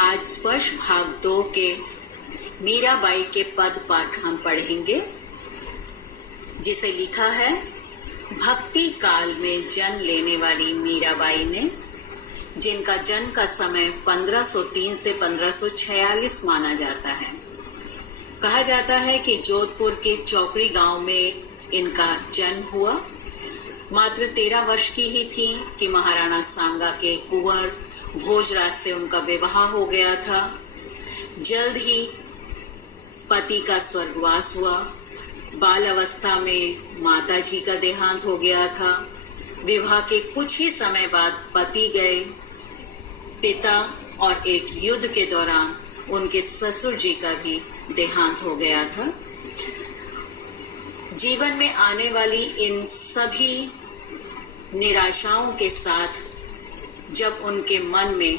आज स्पर्श भाग 2 के मीराबाई के पद पाठ हम पढ़ेंगे, जिसे लिखा है भक्ति काल में जन्म लेने वाली मीराबाई ने, जिनका जन्म का समय 1503 से 1546 माना जाता है। कहा जाता है कि जोधपुर के चौकड़ी गांव में इनका जन्म हुआ। मात्र 13 वर्ष की ही थी कि महाराणा सांगा के कुंवर भोजराज से उनका विवाह हो गया था। जल्द ही पति का स्वर्गवास हुआ। बाल अवस्था में माता जी का देहांत हो गया था। विवाह के कुछ ही समय बाद पति गए, पिता और एक युद्ध के दौरान उनके ससुर जी का भी देहांत हो गया था। जीवन में आने वाली इन सभी निराशाओं के साथ जब उनके मन में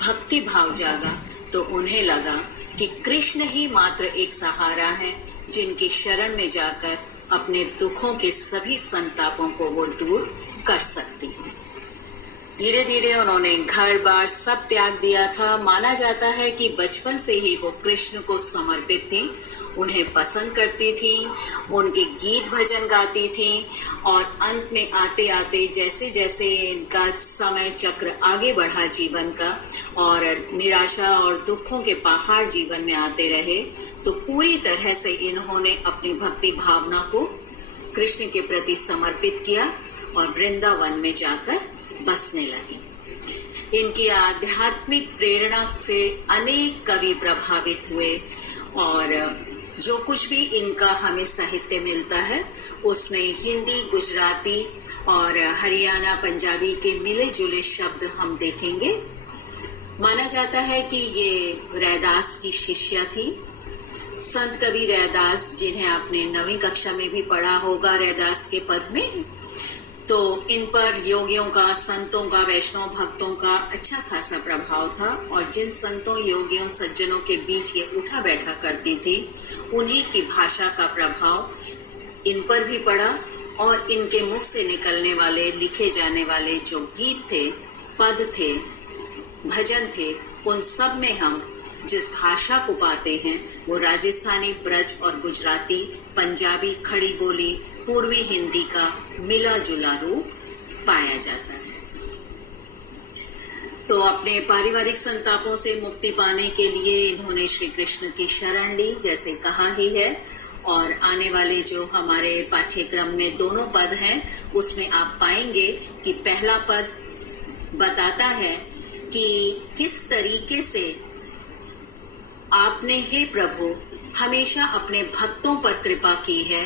भक्ति भाव जागा तो उन्हें लगा कि कृष्ण ही मात्र एक सहारा है, जिनकी शरण में जाकर अपने दुखों के सभी संतापों को वो दूर कर सकती हैं। धीरे धीरे उन्होंने घर बार सब त्याग दिया था। माना जाता है कि बचपन से ही वो कृष्ण को समर्पित थी, उन्हें पसंद करती थी, उनके गीत भजन गाती थी और अंत में आते आते जैसे जैसे इनका समय चक्र आगे बढ़ा जीवन का और निराशा और दुखों के पहाड़ जीवन में आते रहे, तो पूरी तरह से इन्होंने अपनी भक्ति भावना को कृष्ण के प्रति समर्पित किया और वृंदावन में जाकर बसने लगी। इनकी आध्यात्मिक प्रेरणा से अनेक कवि प्रभावित हुए और जो कुछ भी इनका हमें साहित्य मिलता है उसमें हिंदी, गुजराती और हरियाणा, पंजाबी के मिले जुले शब्द हम देखेंगे। माना जाता है कि ये रैदास की शिष्या थी। संत कवि रैदास, जिन्हें आपने 9वीं कक्षा में भी पढ़ा होगा रैदास के पद में, तो इन पर योगियों का, संतों का, वैष्णव भक्तों का अच्छा खासा प्रभाव था और जिन संतों, योगियों, सज्जनों के बीच ये उठा बैठा करती थी, उन्हीं की भाषा का प्रभाव इन पर भी पड़ा और इनके मुख से निकलने वाले, लिखे जाने वाले जो गीत थे, पद थे, भजन थे, उन सब में हम जिस भाषा को पाते हैं वो राजस्थानी, ब्रज और गुजराती, पंजाबी, खड़ी बोली, पूर्वी हिंदी का मिला जुला रूप पाया जाता है। तो अपने पारिवारिक संतापों से मुक्ति पाने के लिए इन्होंने श्री कृष्ण की शरण ली, जैसे कहा ही है। और आने वाले जो हमारे पाठ्यक्रम में दोनों पद हैं उसमें आप पाएंगे कि पहला पद बताता है कि किस तरीके से आपने, हे प्रभु, हमेशा अपने भक्तों पर कृपा की है।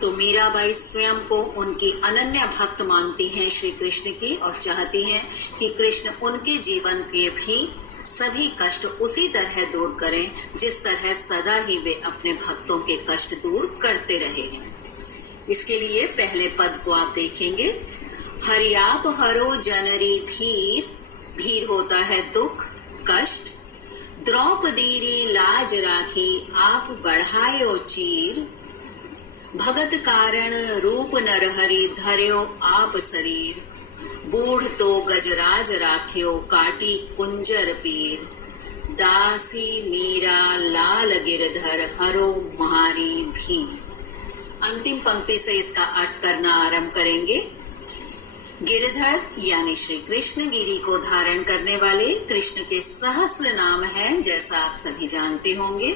तो मीराबाई स्वयं को उनकी अनन्य भक्त मानती हैं श्री कृष्ण की और चाहती हैं कि कृष्ण उनके जीवन के भी सभी कष्ट उसी तरह दूर करें जिस तरह सदा ही वे अपने भक्तों के कष्ट दूर करते रहे हैं। इसके लिए पहले पद को आप देखेंगे। हरियाप हरो जनरी भीर, भीर होता है दुख, कष्ट। द्रौपदीरी लाज राखी, आप बढ़ायो चीर। भगत कारण रूप नरहरि, धर्यो आप शरीर। बूढ़ तो गजराज राख्यो, काटी कुंजर पीर। दासी मीरा लाल गिरधर, हरो महारी भी। अंतिम पंक्ति से इसका अर्थ करना आरंभ करेंगे। गिरधर यानी श्री कृष्ण, गिरी को धारण करने वाले, कृष्ण के सहस्र नाम हैं, जैसा आप सभी जानते होंगे।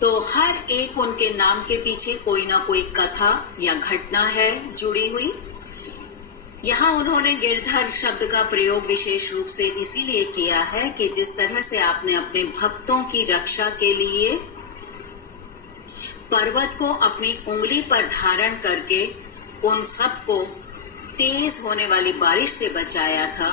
तो हर एक उनके नाम के पीछे कोई ना कोई कथा या घटना है जुड़ी हुई। यहाँ उन्होंने गिरधर शब्द का प्रयोग विशेष रूप से इसीलिए किया है कि जिस तरह से आपने अपने भक्तों की रक्षा के लिए पर्वत को अपनी उंगली पर धारण करके उन सबको तेज होने वाली बारिश से बचाया था,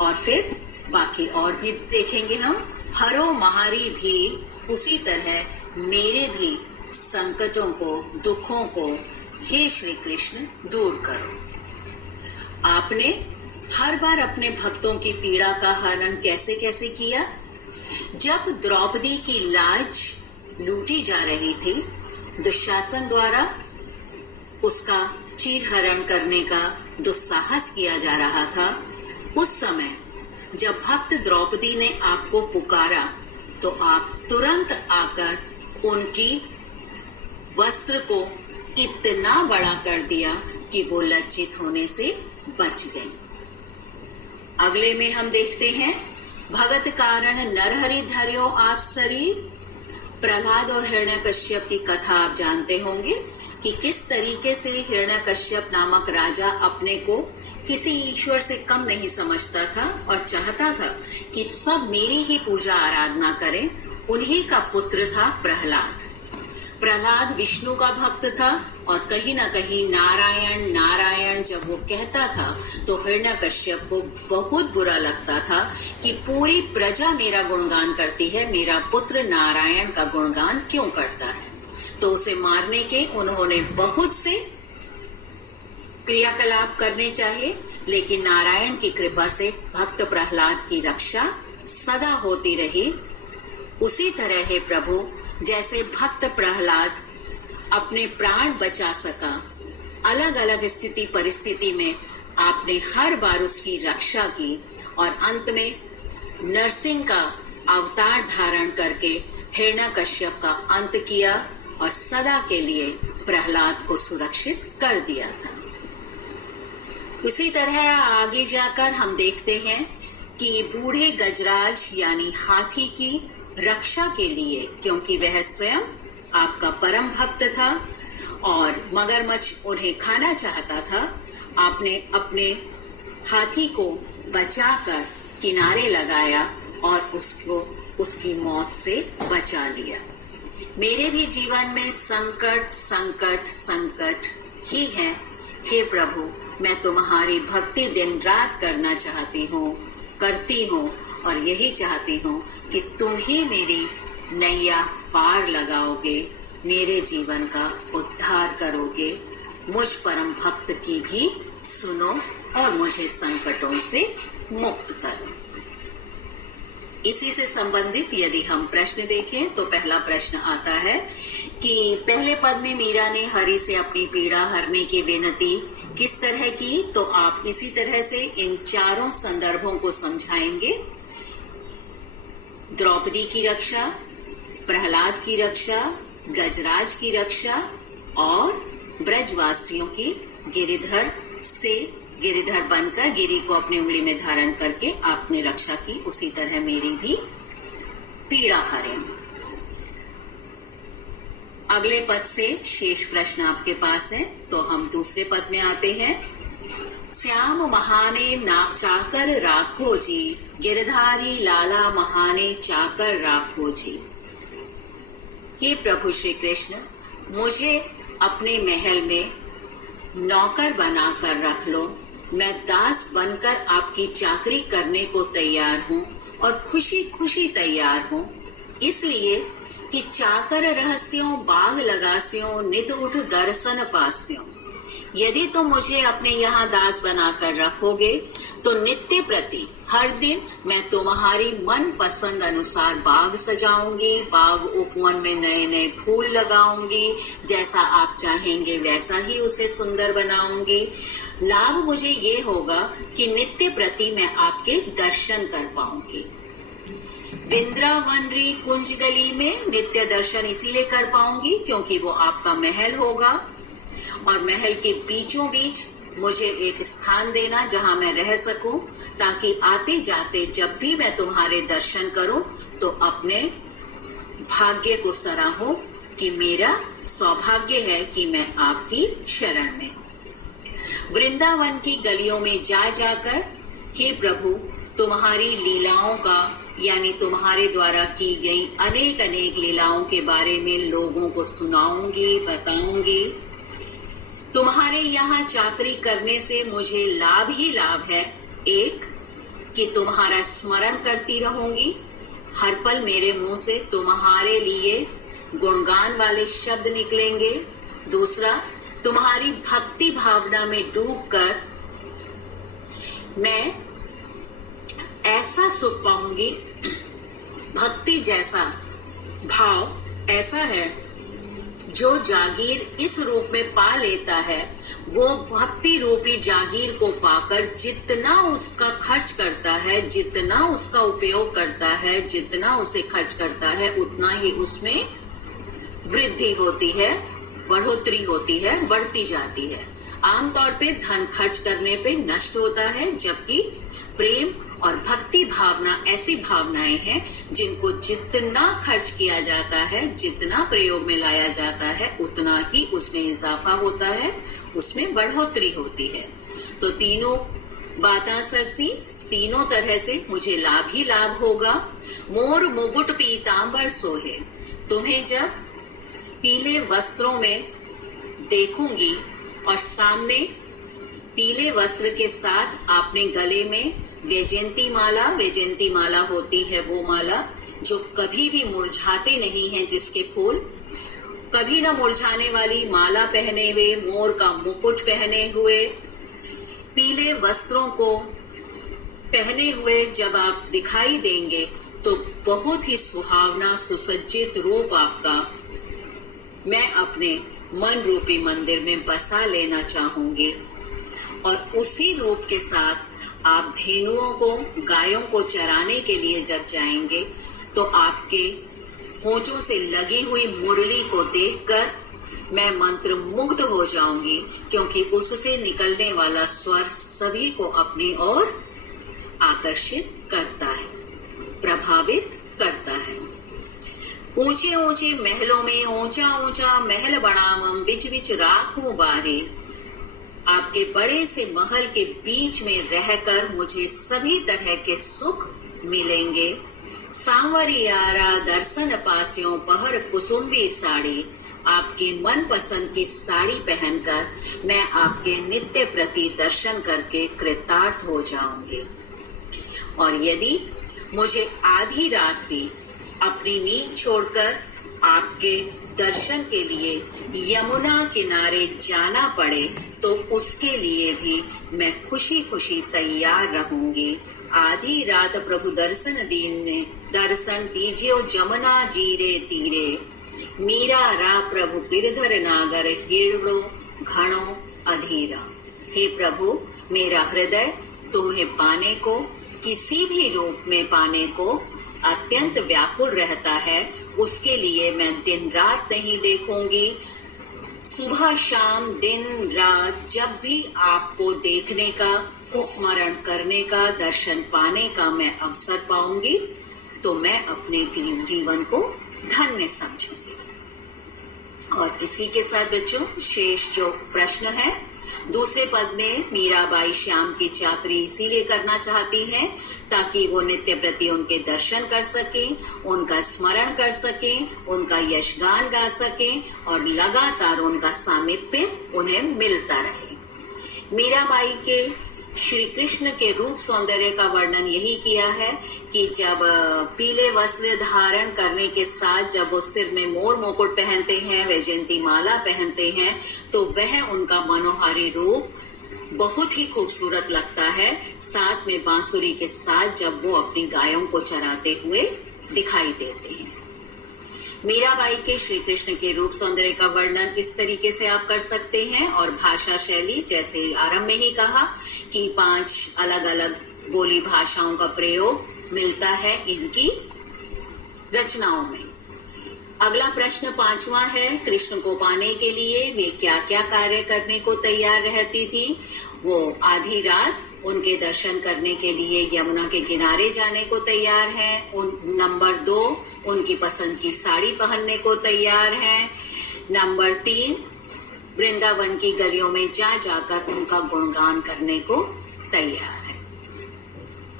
और फिर बाकी और भी देखेंगे हम। हरो महारी भी, उसी तरह मेरे भी संकटों को, दुखों को हे श्री कृष्ण दूर करो। आपने हर बार अपने भक्तों की पीड़ा का हरण कैसे कैसे किया? जब द्रौपदी की लाज लूटी जा रही थी, दुशासन द्वारा उसका चीरहरण करने का दुस्साहस किया जा रहा था, उस समय जब भक्त द्रौपदी ने आपको पुकारा तो आप तुरंत आकर उनकी वस्त्र को इतना बड़ा कर दिया कि वो लज्जित होने से बच गई। अगले में हम देखते हैं, भगत कारण नरहरि धर्यो आप शरीर। प्रहलाद और हिरण्यकश्यप की कथा आप जानते होंगे कि किस तरीके से हिरण्यकश्यप नामक राजा अपने को किसी ईश्वर से कम नहीं समझता था और चाहता था कि सब मेरी ही पूजा आराधना करें। उन्हीं का पुत्र था प्रहलाद। प्रहलाद विष्णु का भक्त था और कहीं ना कहीं नारायण नारायण जब वो कहता था तो हिरण्यकश्यप को बहुत बुरा लगता था कि पूरी प्रजा मेरा गुणगान करती है, मेरा पुत्र नारायण का गुणगान क्यों करता है। तो उसे मारने के उन्होंने बहुत से क्रियाकलाप करने चाहे, लेकिन नारायण की कृपा से भक्त प्रहलाद की रक्षा सदा होती रही। उसी तरह है प्रभु, जैसे भक्त प्रहलाद अपने प्राण बचा सका, अलग अलग स्थिति परिस्थिति में आपने हर बार उसकी रक्षा की और अंत में नरसिंह का अवतार धारण करके हिरण्यकश्यप का अंत किया और सदा के लिए प्रहलाद को सुरक्षित कर दिया था। उसी तरह आगे जाकर हम देखते हैं कि बूढ़े गजराज यानी हाथी की रक्षा के लिए, क्योंकि वह स्वयं आपका परम भक्त था और मगरमच्छ उन्हें खाना चाहता था, आपने अपने हाथी को बचाकर किनारे लगाया और उसको उसकी मौत से बचा लिया। मेरे भी जीवन में संकट संकट संकट ही है। हे प्रभु, मैं तुम्हारी भक्ति दिन रात करना चाहती हूँ, करती हूँ और यही चाहती हूँ कि तुम ही मेरी नैया पार लगाओगे, मेरे जीवन का उद्धार करोगे, मुझ परम भक्त की भी सुनो और मुझे संकटों से मुक्त करो। इसी से संबंधित यदि हम प्रश्न देखें तो पहला प्रश्न आता है कि पहले पद में मीरा ने हरि से अपनी पीड़ा हरने की विनती किस तरह की, तो आप इसी तरह से इन चारों संदर्भों को समझाएंगे। द्रौपदी की रक्षा, प्रहलाद की रक्षा, गजराज की रक्षा और ब्रजवासियों की गिरिधर बनकर गिरी को अपनी उंगली में धारण करके आपने रक्षा की, उसी तरह मेरी भी पीड़ा हरें। अगले पद से शेष प्रश्न आपके पास है, तो हम दूसरे पद में आते हैं। श्याम महाने नाक चाकर राखो जी, गिरधारी लाला महाने चाकर राखो जी। हे प्रभु श्री कृष्ण, मुझे अपने महल में नौकर बनाकर रख लो। मैं दास बनकर आपकी चाकरी करने को तैयार हूँ और खुशी खुशी तैयार हूँ, इसलिए कि चाकर रहस्यों बाग लगास्यों नित उठ दर्शन पास्यों। यदि तुम मुझे अपने यहाँ दास बनाकर रखोगे तो नित्य प्रति हर दिन मैं तुम्हारी मन पसंद अनुसार बाग सजाऊंगी, बाग उपवन में नए नए फूल लगाऊंगी, जैसा आप चाहेंगे वैसा ही उसे सुंदर बनाऊंगी। लाभ मुझे ये होगा कि नित्य प्रति मैं आपके दर्शन कर पाऊंगी। वृंदावनरी कुंज गली में नित्य दर्शन इसीलिए कर पाऊंगी क्योंकि वो आपका महल होगा और महल के बीचों बीच मुझे एक स्थान देना जहां मैं रह सकूं, ताकि आते जाते जब भी मैं तुम्हारे दर्शन करूं तो अपने भाग्य को सराहूं कि मेरा सौभाग्य है कि मैं आपकी शरण में। वृंदावन की गलियों में जा जाकर हे प्रभु तुम्हारी लीलाओं का यानी तुम्हारे द्वारा की गई अनेक अनेक लीलाओं के बारे में लोगों को सुनाऊंगी, बताऊंगी। तुम्हारे यहाँ चाकरी करने से मुझे लाभ ही लाभ है। एक कि तुम्हारा स्मरण करती रहूंगी, हर पल मेरे मुंह से तुम्हारे लिए गुणगान वाले शब्द निकलेंगे। दूसरा, तुम्हारी भक्ति भावना में डूबकर मैं ऐसा सुख पाऊंगी। भक्ति जैसा भाव ऐसा है जो जागीर इस रूप में पा लेता है, वो भक्ति रूपी जागीर को पाकर जितना उसका खर्च करता है, जितना उसका उपयोग करता है, जितना उसे खर्च करता है, उतना ही उसमें वृद्धि होती है, बढ़ोतरी होती है, बढ़ती जाती है। आमतौर पे धन खर्च करने पे नष्ट होता है, जबकि प्रेम और भक्ति भावना ऐसी भावनाएं हैं जिनको जितना खर्च किया जाता है, जितना प्रयोग में लाया जाता है, उतना ही उसमें इजाफा होता है, उसमें बढ़ोतरी होती है। तो तीनों बातें सरसी, तीनों तरह से मुझे लाभ ही लाभ होगा। मोर मुकुट पीतांबर सोहे, तुम्हें जब पीले वस्त्रों में देखूंगी और सामने पीले वस्त्र के साथ आपने गले में वैजयंती माला होती है, वो माला जो कभी भी मुरझाते नहीं हैं, जिसके फूल कभी ना मुरझाने वाली माला पहने हुए, मोर का मुकुट पहने हुए, पीले वस्त्रों को पहने हुए जब आप दिखाई देंगे तो बहुत ही सुहावना सुसज्जित रूप आपका मैं अपने मन रूपी मंदिर में बसा लेना चाहूंगी। और उसी रूप के साथ आप धेनुओं को, गायों को चराने के लिए जब जाएंगे तो आपके होठों से लगी हुई मुरली को देखकर मैं मंत्र मुग्ध हो जाऊंगी, क्योंकि उससे निकलने वाला स्वर सभी को अपनी ओर आकर्षित करता है, प्रभावित करता है। ऊंचे ऊंचे महलों में ऊंचा ऊंचा महल बनावम, बिच बिच राखो बारे। आपके बड़े से महल के बीच में रहकर मुझे सभी तरह के सुख मिलेंगे। सांवरियारा दर्शन पास्यों पहर कुसुम्बी साड़ी, आपकी मन पसंद की साड़ी पहनकर मैं आपके नित्य प्रति दर्शन करके कृतार्थ हो जाऊंगी। और यदि मुझे आधी रात भी अपनी नींद छोड़कर आपके दर्शन के लिए यमुना किनारे जाना पड़े तो उसके लिए भी मैं खुशी खुशी तैयार रहूंगी। आधी रात प्रभु दर्शन दीजियो जमुना जीरे तीरे, मीरा रा प्रभु गिरधर नागर हिड़ो घणो अधीरा। हे प्रभु, मेरा हृदय तुम्हें पाने को, किसी भी रूप में पाने को अत्यंत व्याकुल रहता है। उसके लिए मैं दिन रात नहीं देखूंगी, सुबह शाम दिन रात जब भी आपको देखने का, स्मरण करने का, दर्शन पाने का मैं अवसर पाऊंगी तो मैं अपने जीवन को धन्य समझूंगी। और इसी के साथ बच्चों शेष जो प्रश्न है, दूसरे पद में मीराबाई श्याम की चाकरी इसीलिए करना चाहती हैं ताकि वो नित्य प्रति उनके दर्शन कर सकें, उनका स्मरण कर सकें, उनका यशगान गा सकें और लगातार उनका सामीप्य उन्हें मिलता रहे। मीराबाई के श्री कृष्ण के रूप सौंदर्य का वर्णन यही किया है कि जब पीले वस्त्र धारण करने के साथ जब वो सिर में मोर मुकुट पहनते हैं, वैजयंती माला पहनते हैं, तो वह उनका मनोहारी रूप बहुत ही खूबसूरत लगता है। साथ में बांसुरी के साथ जब वो अपनी गायों को चराते हुए दिखाई देते हैं। मीराबाई के श्री कृष्ण के रूप सौंदर्य का वर्णन इस तरीके से आप कर सकते हैं। और भाषा शैली, जैसे आरंभ में ही कहा कि 5 अलग अलग बोली भाषाओं का प्रयोग मिलता है इनकी रचनाओं में। अगला प्रश्न 5वां है, कृष्ण को पाने के लिए वे क्या क्या कार्य करने को तैयार रहती थी। वो आधी रात उनके दर्शन करने के लिए यमुना के किनारे जाने को तैयार हैं। नंबर 2, उनकी पसंद की साड़ी पहनने को तैयार हैं। नंबर 3, वृंदावन की गलियों में जा जाकर उनका गुणगान करने को तैयार है।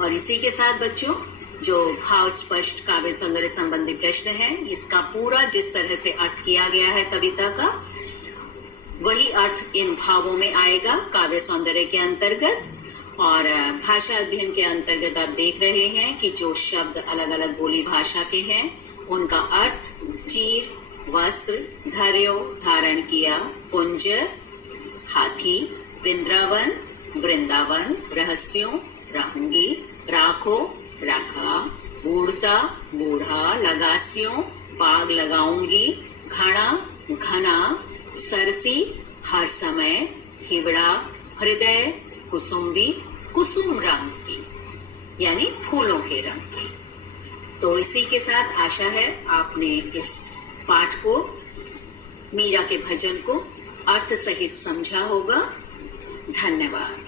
और इसी के साथ बच्चों जो भाव स्पष्ट काव्य सौंदर्य संबंधी प्रश्न है, इसका पूरा जिस तरह से अर्थ किया गया है कविता का, वही अर्थ इन भावों में आएगा काव्य सौंदर्य के अंतर्गत। और भाषा अध्ययन के अंतर्गत आप देख रहे हैं कि जो शब्द अलग अलग बोली भाषा के हैं उनका अर्थ चीर, वस्त्र, धर्यो, धारण किया, कुंज, हाथी, वृंदावन, वृंदावन, रहस्यों, रहूंगी, राखो, रखा, बूढ़ता, बूढ़ा, लगास्यों, पाग लगाऊंगी, घड़ा, घना सरसी हर समय, हिवड़ा हृदय कुसुम्बी कुसुम रंग की, यानी फूलों के रंग की। तो इसी के साथ आशा है आपने इस पाठ को, मीरा के भजन को अर्थ सहित समझा होगा। धन्यवाद।